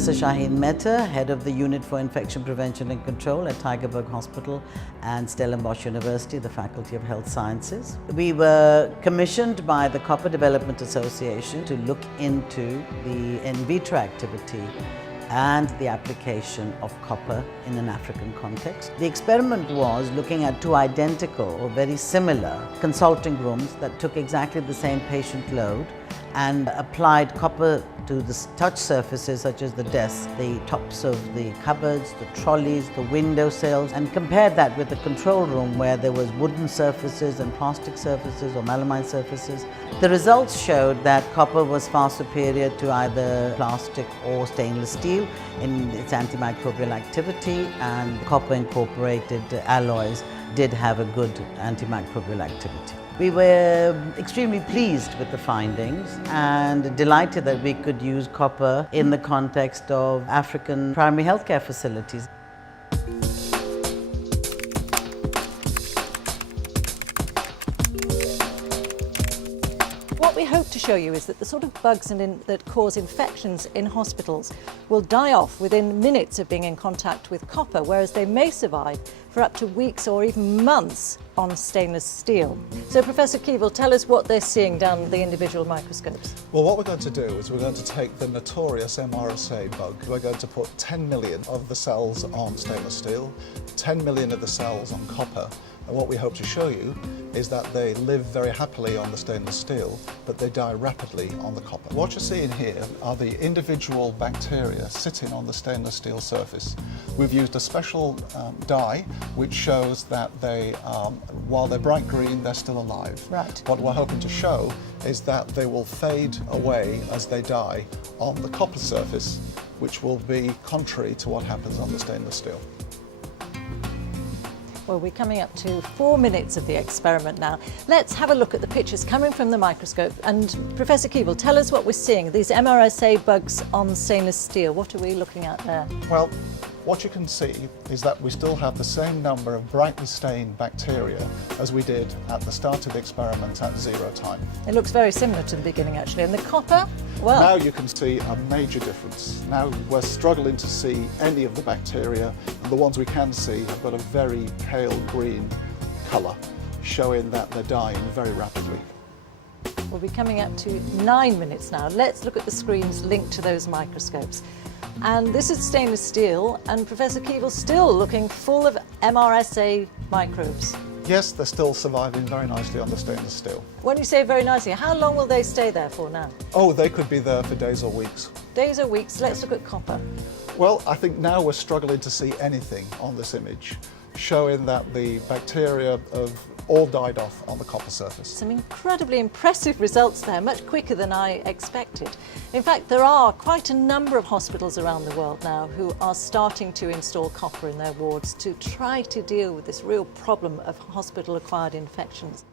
Professor Shaheen Mehta, Head of the Unit for Infection Prevention and Control at Tygerberg Hospital and Stellenbosch University, the Faculty of Health Sciences. We were commissioned by the Copper Development Association to look into the in vitro activity and the application of copper in an African context. The experiment was looking at two identical or very similar consulting rooms that took exactly the same patient load and applied copper to the touch surfaces such as the desks, the tops of the cupboards, the trolleys, the window sills, and compared that with the control room where there was wooden surfaces and plastic surfaces or melamine surfaces. The results showed that copper was far superior to either plastic or stainless steel in its antimicrobial activity, and copper incorporated alloys did have a good antimicrobial activity. We were extremely pleased with the findings and delighted that we could use copper in the context of African primary healthcare facilities. What we hope to show you is that the sort of bugs that cause infections in hospitals will die off within minutes of being in contact with copper, whereas they may survive for up to weeks or even months on stainless steel. So Professor Keevil, tell us what they're seeing down the individual microscopes. Well, what we're going to do is we're going to take the notorious MRSA bug. We're going to put 10 million of the cells on stainless steel, 10 million of the cells on copper, and what we hope to show you is that they live very happily on the stainless steel, but they die rapidly on the copper. What you're seeing here are the individual bacteria sitting on the stainless steel surface. We've used a special dye which shows that they, while they're bright green, they're still alive. Right. What we're hoping to show is that they will fade away as they die on the copper surface, which will be contrary to what happens on the stainless steel. Well, we're coming up to 4 minutes of the experiment now. Let's have a look at the pictures coming from the microscope. And Professor Keevil, tell us what we're seeing. These MRSA bugs on stainless steel, what are we looking at there? Well, what you can see is that we still have the same number of brightly stained bacteria as we did at the start of the experiment at 0 time. It looks very similar to the beginning, actually. And the copper, well... Now you can see a major difference. Now we're struggling to see any of the bacteria, and the ones we can see have got a very pale green colour, showing that they're dying very rapidly. We'll be coming up to 9 minutes now. Let's look at the screens linked to those microscopes. And this is stainless steel, and Professor Keevil still looking full of MRSA microbes. Yes, they're still surviving very nicely on the stainless steel. When you say very nicely, how long will they stay there for now? Oh, they could be there for days or weeks. Days or weeks. Let's look at copper. Well, I think now we're struggling to see anything on this image, showing that the bacteria have all died off on the copper surface. Some incredibly impressive results there, much quicker than I expected. In fact, there are quite a number of hospitals around the world now who are starting to install copper in their wards to try to deal with this real problem of hospital-acquired infections.